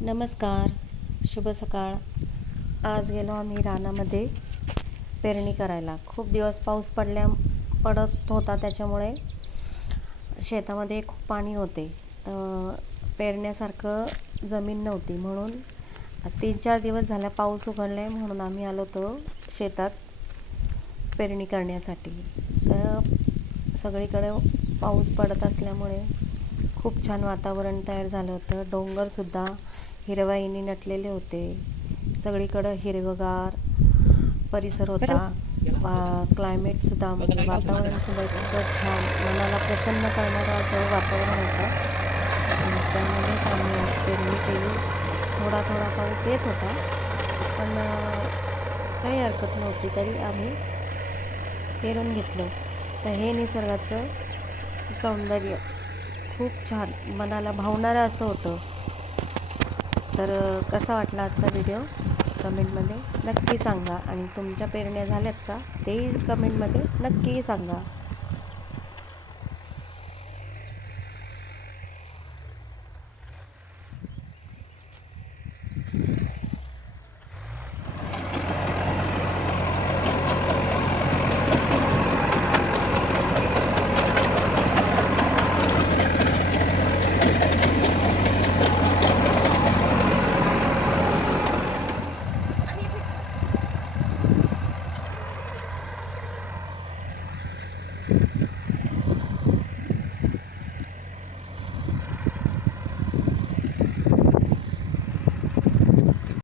नमस्कार शुभ सकाळ. आज गेलो आम्ही रानामध्ये पेरणी करायला. खूप दिवस पाऊस पडल्या पडत होता त्याच्यामुळे शेतामध्ये खूप पाणी होते. तर पेरण्यासारखं जमीन नव्हती म्हणून तीन चार दिवस झाला पाऊस उघडला आहे म्हणून आम्ही आलो होतो शेतात पेरणी करण्यासाठी. तर सगळीकडे पाऊस पडत असल्यामुळे खूप छान वातावरण तयार झालं होतं. डोंगरसुद्धा हिरवाईने नटलेले होते. सगळीकडं हिरवगार परिसर होता. वा क्लायमेटसुद्धा म्हणजे वातावरणसुद्धा खूप छान मनाला प्रसन्न करणारं असं वातावरण होतं. त्यामध्येच आम्ही आज पेरणी केली थोडा थोडा पाऊस येत होता. पण काही हरकत नव्हती तरी आम्ही पेरून घेतलं. तर हे निसर्गाचं सौंदर्य. खूप छान मनाला भावणारं असं होतं. तर कसा वाटला आजचा व्हिडिओ? कमेंटमध्ये नक्की सांगा. आणि तुमच्या पेरण्या झाल्यात का? तेही कमेंटमध्ये नक्की सांगा.